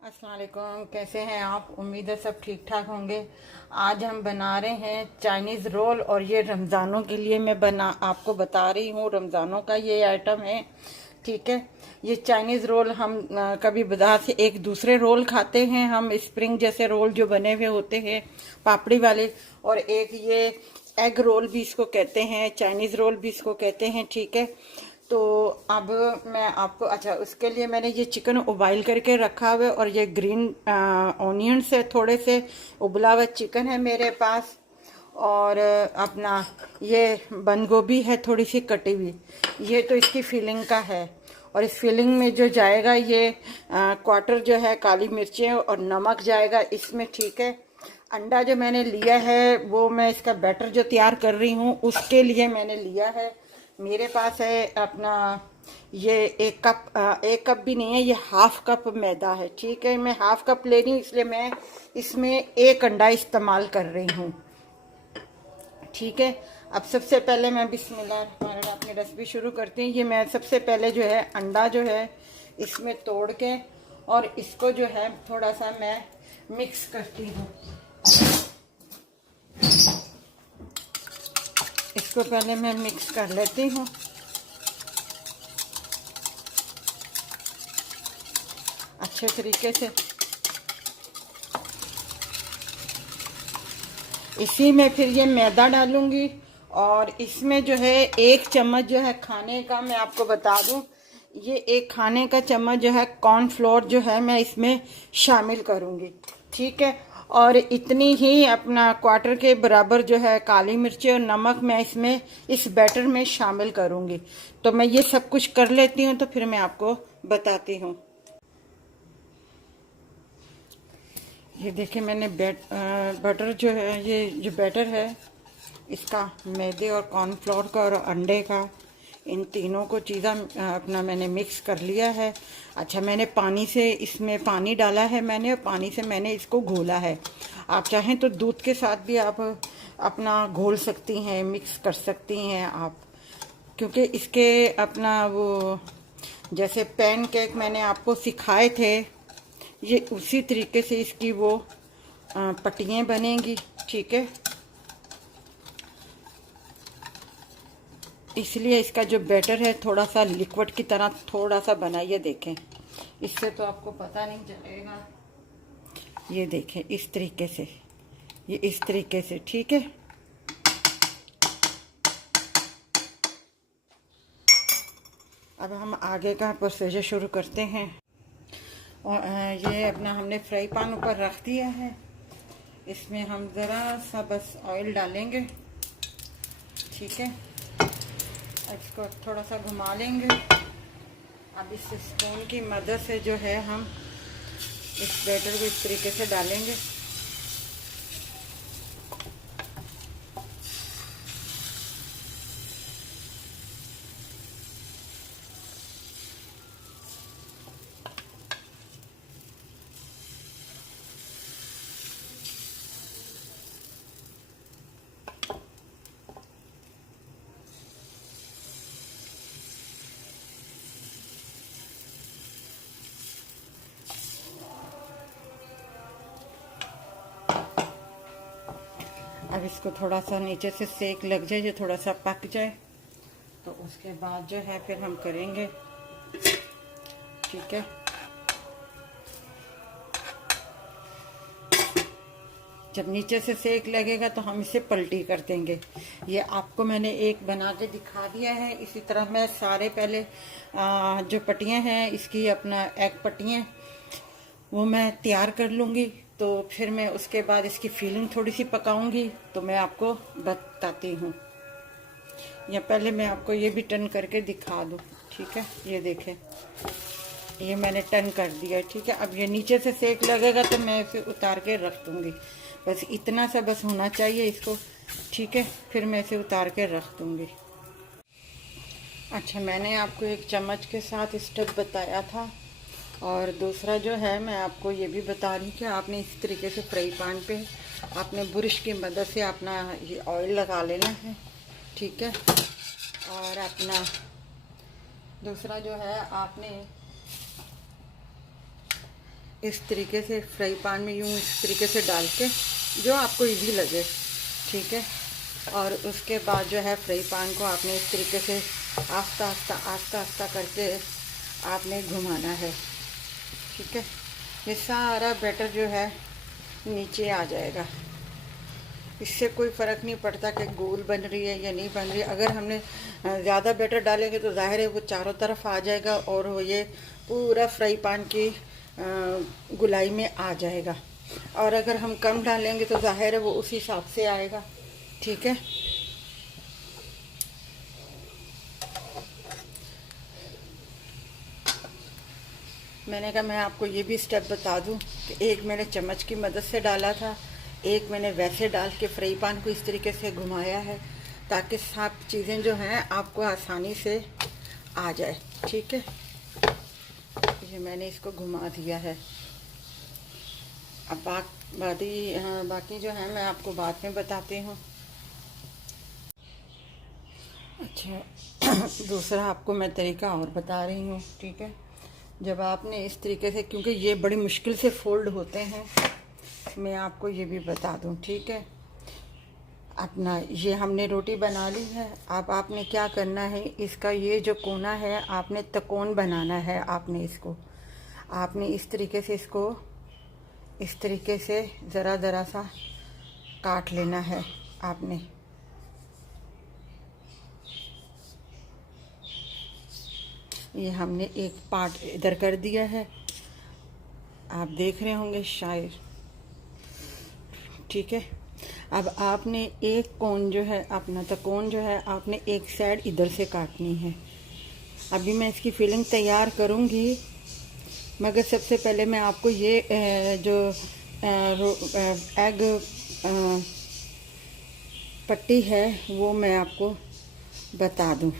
अस्सलाम वालेकुम। कैसे हैं आप? उम्मीद है सब ठीक ठाक होंगे। आज हम बना रहे हैं चाइनीज़ रोल और ये रमज़ानों के लिए मैं आपको बता रही हूँ। रमज़ानों का ये आइटम है, ठीक है। ये चाइनीज़ रोल हम कभी बाजार से एक दूसरे रोल खाते हैं, हम स्प्रिंग जैसे रोल जो बने हुए होते हैं पापड़ी वाले, और एक ये एग रोल भी इसको कहते हैं, चाइनीज़ रोल भी इसको कहते हैं, ठीक है। तो अब मैं आपको, अच्छा, उसके लिए मैंने ये चिकन उबाइल करके रखा हुआ है और ये ग्रीन ऑनियंस है, थोड़े से उबला हुआ चिकन है मेरे पास, और अपना ये बंद गोभी है थोड़ी सी कटी हुई। ये तो इसकी फिलिंग का है, और इस फिलिंग में जो जाएगा ये क्वार्टर जो है काली मिर्चें और नमक जाएगा इसमें, ठीक है। अंडा जो मैंने लिया है वो मैं इसका बैटर जो तैयार कर रही हूँ उसके लिए मैंने लिया है। मेरे पास है अपना ये एक कप भी नहीं है, ये हाफ कप मैदा है, ठीक है। मैं हाफ कप ले रही हूँ इसलिए मैं इसमें एक अंडा इस्तेमाल कर रही हूँ, ठीक है। अब सबसे पहले मैं बिस्मिल्लाह अपनी रेसिपी शुरू करती हूँ। ये मैं सबसे पहले जो है अंडा जो है इसमें तोड़ के और इसको जो है थोड़ा सा मैं मिक्स करती हूँ। इसको पहले मैं मिक्स कर लेती हूँ अच्छे तरीके से। इसी में फिर ये मैदा डालूंगी, और इसमें जो है एक चम्मच जो है खाने का, मैं आपको बता दूं, ये एक खाने का चम्मच जो है कॉर्नफ्लोर जो है मैं इसमें शामिल करूंगी, ठीक है। और इतनी ही अपना क्वार्टर के बराबर जो है काली मिर्ची और नमक मैं इसमें इस बैटर में शामिल करूंगी। तो मैं ये सब कुछ कर लेती हूँ तो फिर मैं आपको बताती हूँ। ये देखिए मैंने बटर जो है, ये जो बैटर है इसका मैदे और कॉर्नफ्लोर का और अंडे का, इन तीनों को चीज़ा अपना मैंने मिक्स कर लिया है। अच्छा, मैंने पानी से इसमें पानी डाला है मैंने, और पानी से मैंने इसको घोला है। आप चाहें तो दूध के साथ भी आप अपना घोल सकती हैं, मिक्स कर सकती हैं आप, क्योंकि इसके अपना वो जैसे पैन केक मैंने आपको सिखाए थे, ये उसी तरीके से इसकी वो पट्टियाँ बनेंगी, ठीक है। इसलिए इसका जो बैटर है थोड़ा सा लिक्विड की तरह थोड़ा सा बनाइए, देखें, इससे तो आपको पता नहीं चलेगा। ये देखें इस तरीके से, ये इस तरीके से, ठीक है। अब हम आगे का प्रोसीजर शुरू करते हैं। और ये अपना हमने फ्राई पैन ऊपर रख दिया है, इसमें हम ज़रा सा बस ऑयल डालेंगे, ठीक है। इसको थोड़ा सा घुमा लेंगे। अब इस स्पून की मदद से जो है हम इस बैटर को इस तरीके से डालेंगे। अब इसको थोड़ा सा नीचे से सेक लग जाए, ये थोड़ा सा पक जाए, तो उसके बाद जो है फिर हम करेंगे, ठीक है। जब नीचे से सेक लगेगा तो हम इसे पलटी कर देंगे। ये आपको मैंने एक बना के दिखा दिया है। इसी तरह मैं सारे पहले जो पट्टियाँ हैं इसकी, अपना एग पट्टियाँ, वो मैं तैयार कर लूँगी। तो फिर मैं उसके बाद इसकी फीलिंग थोड़ी सी पकाऊंगी, तो मैं आपको बताती हूँ। या पहले मैं आपको ये भी टर्न करके दिखा दूँ, ठीक है। ये देखें, ये मैंने टर्न कर दिया है, ठीक है। अब ये नीचे से सेक लगेगा तो मैं इसे उतार के रख दूँगी। बस इतना सा बस होना चाहिए इसको, ठीक है। फिर मैं इसे उतार के रख दूँगी। अच्छा, मैंने आपको एक चम्मच के साथ स्टेप बताया था, और दूसरा जो है मैं आपको ये भी बता रही हूँ कि आपने इस तरीके से फ्राई पैन पे आपने ब्रश की मदद से अपना ये ऑयल लगा लेना है, ठीक है। और अपना दूसरा जो है आपने इस तरीके से फ्राई पैन में यूँ इस तरीके से डाल के, जो आपको इजी लगे, ठीक है। और उसके बाद जो है फ्राई पैन को आपने इस तरीके से आस्ता आस्ता करके आपने घुमाना है, ठीक है। ये सारा बैटर जो है नीचे आ जाएगा। इससे कोई फ़र्क नहीं पड़ता कि गोल बन रही है या नहीं बन रही है। अगर हमने ज़्यादा बैटर डालेंगे तो ज़ाहिर है वो चारों तरफ आ जाएगा और वो ये पूरा फ्राई पैन की गुलाई में आ जाएगा। और अगर हम कम डालेंगे तो ज़ाहिर है वो उसी हिसाब से आएगा, ठीक है। मैंने कहा मैं आपको ये भी स्टेप बता दूं कि एक मैंने चम्मच की मदद से डाला था, एक मैंने वैसे डाल के फ्राई पैन को इस तरीके से घुमाया है, ताकि सब चीज़ें जो हैं आपको आसानी से आ जाए, ठीक है। ये मैंने इसको घुमा दिया है। अब बाकी जो है मैं आपको बाद में बताती हूँ। अच्छा दूसरा आपको मैं तरीका और बता रही हूँ, ठीक है। जब आपने इस तरीके से, क्योंकि ये बड़ी मुश्किल से फोल्ड होते हैं, मैं आपको ये भी बता दूँ, ठीक है। अपना ये हमने रोटी बना ली है। अब आपने क्या करना है, इसका ये जो कोना है आपने तकोन बनाना है। आपने इस तरीके से इसको इस तरीके से ज़रा सा काट लेना है आपने। ये हमने एक पार्ट इधर कर दिया है, आप देख रहे होंगे शायद, ठीक है। अब आपने एक कोन जो है अपना तकोन जो है आपने एक साइड इधर से काटनी है। अभी मैं इसकी फिलिंग तैयार करूँगी, मगर सबसे पहले मैं आपको ये जो एग पट्टी है वो मैं आपको बता दूँ।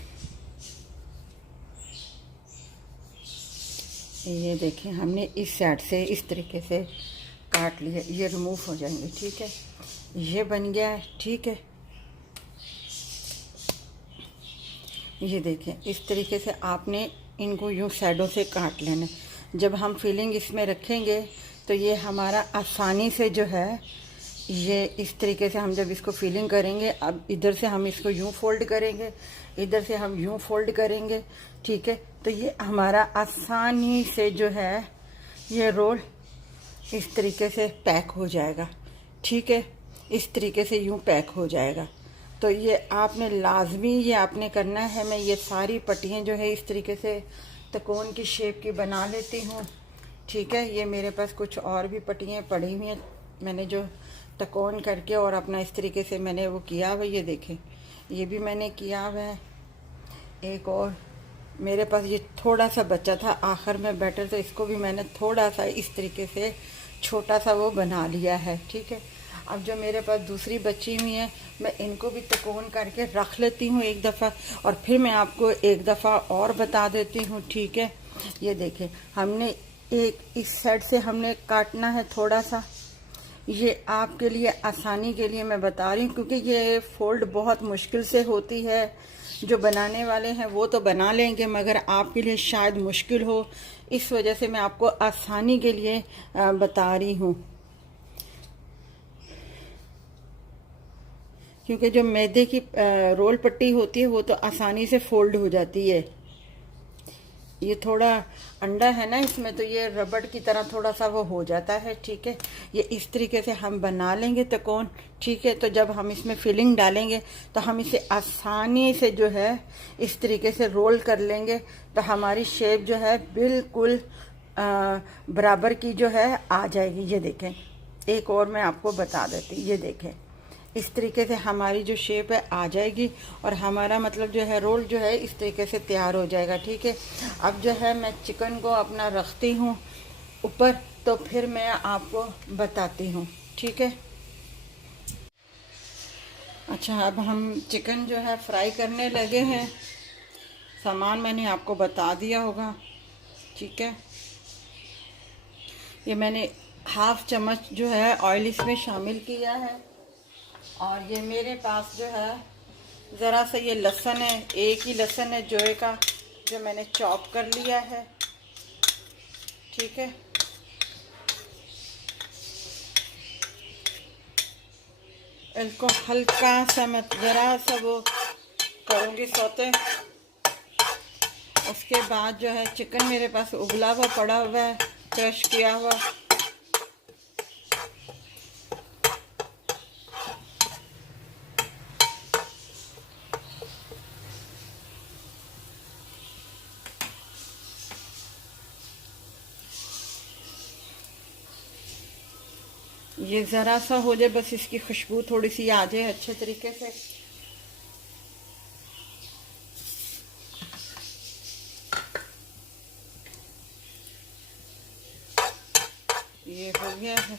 ये देखें, हमने इस साइड से इस तरीके से काट लिया, ये रिमूव हो जाएंगे, ठीक है। ये बन गया है, ठीक है। ये देखें, इस तरीके से आपने इनको यूँ साइडों से काट लेना। जब हम फिलिंग इसमें रखेंगे तो ये हमारा आसानी से जो है, ये इस तरीके से हम जब इसको फिलिंग करेंगे, अब इधर से हम इसको यूँ फोल्ड करेंगे, इधर से हम यूँ फोल्ड करेंगे, ठीक है। तो ये हमारा आसानी से जो है ये रोल इस तरीके से पैक हो जाएगा, ठीक है। इस तरीके से यूँ पैक हो जाएगा। तो ये आपने लाजमी ये आपने करना है। मैं ये सारी पट्टियाँ जो है इस तरीके से तकोन की शेप की बना लेती हूँ, ठीक है। ये मेरे पास कुछ और भी पट्टियाँ पड़ी हुई हैं, मैंने जो तकोन करके और अपना इस तरीके से मैंने वो किया हुआ। ये देखें, ये भी मैंने किया हुआ है। एक और मेरे पास ये थोड़ा सा बचा था आखिर में बैटर, तो इसको भी मैंने थोड़ा सा इस तरीके से छोटा सा वो बना लिया है, ठीक है। अब जो मेरे पास दूसरी बची हुई है, मैं इनको भी तकोन करके रख लेती हूँ एक दफ़ा, और फिर मैं आपको एक दफ़ा और बता देती हूँ, ठीक है। ये देखें, हमने एक इस साइड से हमने काटना है थोड़ा सा। ये आपके लिए आसानी के लिए मैं बता रही हूँ, क्योंकि ये फोल्ड बहुत मुश्किल से होती है। जो बनाने वाले हैं वो तो बना लेंगे, मगर आपके लिए शायद मुश्किल हो, इस वजह से मैं आपको आसानी के लिए बता रही हूँ। क्योंकि जो मैदे की रोल पट्टी होती है वो तो आसानी से फोल्ड हो जाती है। ये थोड़ा अंडा है ना इसमें, तो ये रबड़ की तरह थोड़ा सा वो हो जाता है, ठीक है। ये इस तरीके से हम बना लेंगे तकोन, ठीक है। तो जब हम इसमें फिलिंग डालेंगे तो हम इसे आसानी से जो है इस तरीके से रोल कर लेंगे, तो हमारी शेप जो है बिल्कुल बराबर की जो है आ जाएगी। ये देखें, एक और मैं आपको बता देती, ये देखें, इस तरीके से हमारी जो शेप है आ जाएगी, और हमारा मतलब जो है रोल जो है इस तरीके से तैयार हो जाएगा, ठीक है। अब जो है मैं चिकन को अपना रखती हूँ ऊपर, तो फिर मैं आपको बताती हूँ, ठीक है। अच्छा, अब हम चिकन जो है फ्राई करने लगे हैं। सामान मैंने आपको बता दिया होगा, ठीक है। ये मैंने हाफ चम्मच जो है ऑयल इसमें शामिल किया है, और ये मेरे पास जो है ज़रा सा ये लहसुन है, एक ही लहसुन है जोए का, जो मैंने चॉप कर लिया है, ठीक है। इसको हल्का सा मैं ज़रा सा वो करूँगी सौते। उसके बाद जो है चिकन मेरे पास उबला हुआ पड़ा हुआ है, क्रश किया हुआ। ये ज़रा सा हो जाए, बस इसकी खुशबू थोड़ी सी आ जाए अच्छे तरीके से। ये हो गया है।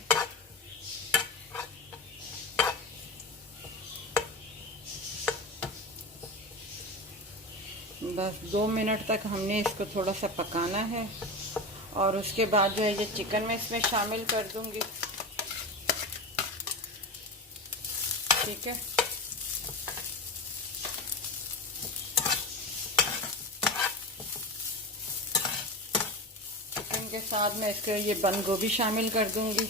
बस 2 मिनट तक हमने इसको थोड़ा सा पकाना है और उसके बाद जो है ये चिकन में इसमें शामिल कर दूंगी। ठीक है, चिकन के साथ मैं इसके ये बंद गोभी शामिल कर दूंगी।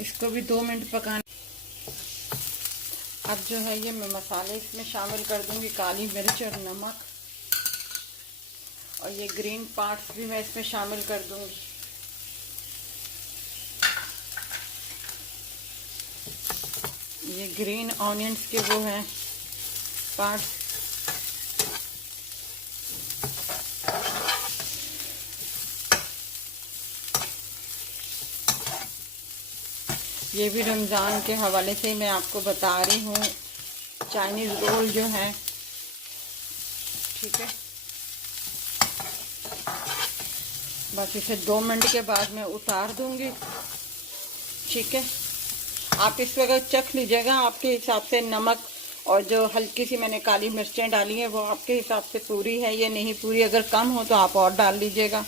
इसको भी 2 मिनट पकाना। अब जो है ये मैं मसाले इसमें शामिल कर दूंगी, काली मिर्च और नमक, और ये ग्रीन पार्ट्स भी मैं इसमें शामिल कर दूंगी। ये ग्रीन ऑनियंस के वो हैं पार्ट्स। ये भी रमज़ान के हवाले से मैं आपको बता रही हूँ, चाइनीज़ रोल जो है। ठीक है, बस इसे 2 मिनट के बाद मैं उतार दूंगी। ठीक है, आप इस वक्त चख लीजिएगा आपके हिसाब से नमक, और जो हल्की सी मैंने काली मिर्चें डाली हैं वो आपके हिसाब से पूरी है या नहीं पूरी, अगर कम हो तो आप और डाल लीजिएगा।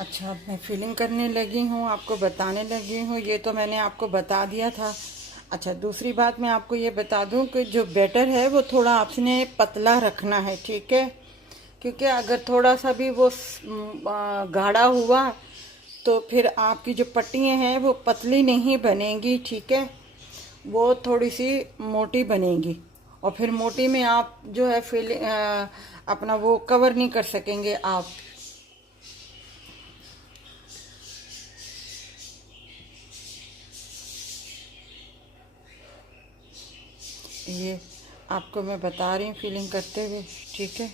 अच्छा, अब मैं फिलिंग करने लगी हूँ, आपको बताने लगी हूँ। ये तो मैंने आपको बता दिया था। अच्छा, दूसरी बात मैं आपको ये बता दूँ कि जो बैटर है वो थोड़ा आपने पतला रखना है। ठीक है, क्योंकि अगर थोड़ा सा भी वो गाढ़ा हुआ तो फिर आपकी जो पट्टियाँ हैं वो पतली नहीं बनेंगी। ठीक है, वो थोड़ी सी मोटी बनेंगी, और फिर मोटी में आप जो है अपना वो कवर नहीं कर सकेंगे आप। ये आपको मैं बता रही हूँ फीलिंग करते हुए। ठीक है,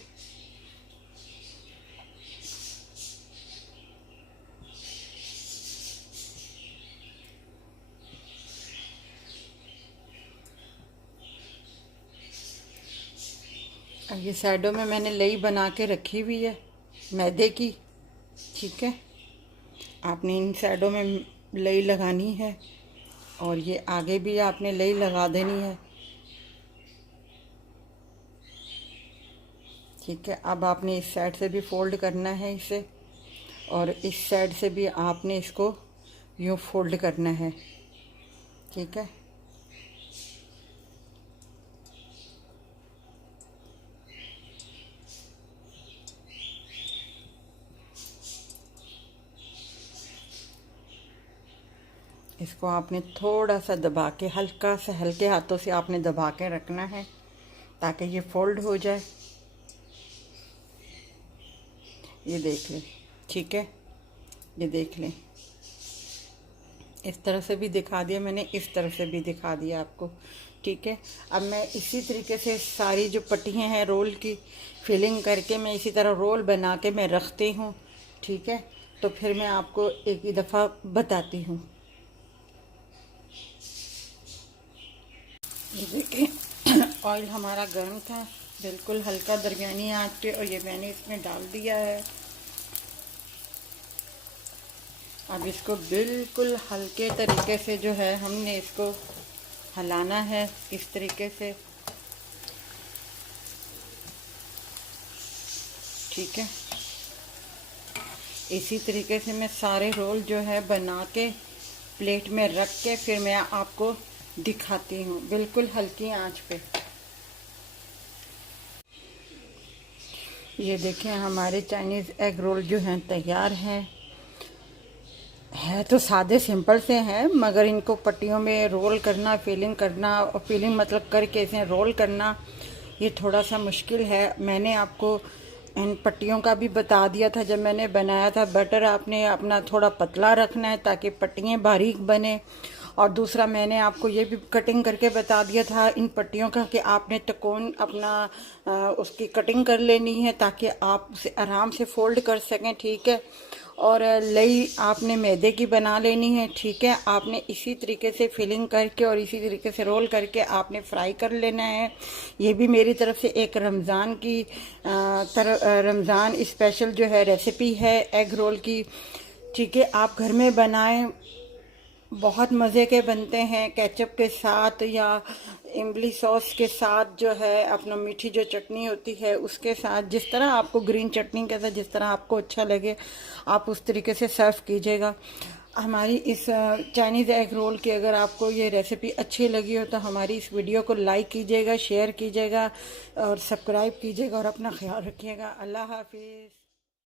अब ये साइडों में मैंने लई बना के रखी हुई है मैदे की। ठीक है, आपने इन साइडों में लई लगानी है और ये आगे भी आपने लई लगा देनी है। ठीक है, अब आपने इस साइड से भी फोल्ड करना है इसे, और इस साइड से भी आपने इसको यूँ फोल्ड करना है। ठीक है, इसको आपने थोड़ा सा दबा के, हल्का सा हल्के हाथों से आपने दबा के रखना है ताकि ये फोल्ड हो जाए। ये देख लें। ठीक है, ये देख लें, इस तरह से भी दिखा दिया मैंने, इस तरह से भी दिखा दिया आपको। ठीक है, अब मैं इसी तरीके से सारी जो पट्टियाँ हैं रोल की फिलिंग करके मैं इसी तरह रोल बना के मैं रखती हूँ। ठीक है, तो फिर मैं आपको एक ही दफ़ा बताती हूँ। ये देखें, ऑयल हमारा गर्म था, बिल्कुल हल्का दरमियानी आंच पे, और ये मैंने इसमें डाल दिया है। अब इसको बिल्कुल हल्के तरीके से जो है हमने इसको हिलाना है, इस तरीके से। ठीक है, इसी तरीके से मैं सारे रोल जो है बना के प्लेट में रख के फिर मैं आपको दिखाती हूँ, बिल्कुल हल्की आंच पे। ये देखें हमारे चाइनीज़ एग रोल जो हैं तैयार हैं। है तो सादे सिंपल से हैं, मगर इनको पट्टियों में रोल करना, फिलिंग करना, और फिलिंग मतलब करके इसे रोल करना, ये थोड़ा सा मुश्किल है। मैंने आपको इन पट्टियों का भी बता दिया था जब मैंने बनाया था। बटर आपने अपना थोड़ा पतला रखना है ताकि पट्टियाँ बारीक बने। और दूसरा मैंने आपको ये भी कटिंग करके बता दिया था इन पट्टियों का कि आपने त्रिकोण अपना उसकी कटिंग कर लेनी है ताकि आप उसे आराम से फोल्ड कर सकें, ठीक है। और लई आपने मैदे की बना लेनी है, ठीक है। आपने इसी तरीके से फिलिंग करके और इसी तरीके से रोल करके आपने फ्राई कर लेना है। ये भी मेरी तरफ से एक रमज़ान की रमज़ान स्पेशल जो है रेसिपी है एग रोल की, ठीक है। आप घर में बनाएं, बहुत मज़े के बनते हैं केचप के साथ या इमली सॉस के साथ, जो है अपना मीठी जो चटनी होती है उसके साथ, जिस तरह आपको ग्रीन चटनी के साथ जिस तरह आपको अच्छा लगे आप उस तरीके से सर्व कीजिएगा। हमारी इस चाइनीज़ एग रोल की अगर आपको ये रेसिपी अच्छी लगी हो तो हमारी इस वीडियो को लाइक कीजिएगा, शेयर कीजिएगा और सब्सक्राइब कीजिएगा और अपना ख्याल रखिएगा। अल्लाह हाफिज़।